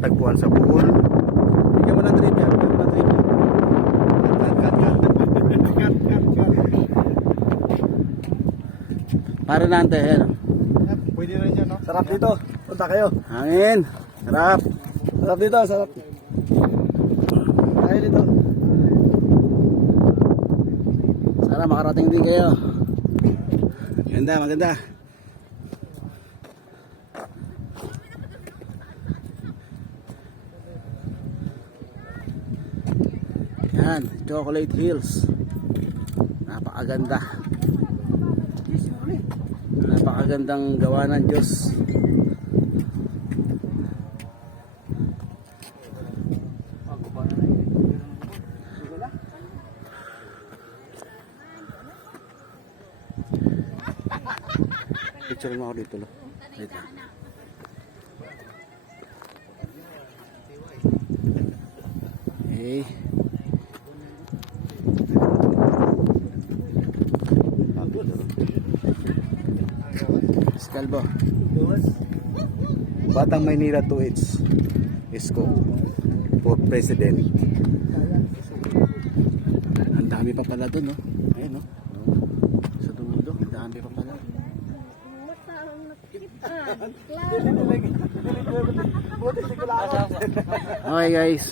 matatagpuan sa Bohol. Bigyan mo ng trivia, bigyan mo ng trivia. Para nante, yan. Pwede rin yan, no? Sarap dito. Punta kayo. Hangin. Sarap. Sarap dito, sarap. Tayo dito. Sana makarating din kayo. Maganda, maganda. Yan, Chocolate Hills. Napakaganda. Napakagandang gawa ng Diyos. Picture mo ako dito, lo. Wait lang. Okay. Kalbo. Batang Maynila 2H Isko for President. Ang dami pa pala dun, no? Ayun, no? Sa dulo, ang dami pa pala. Okay guys,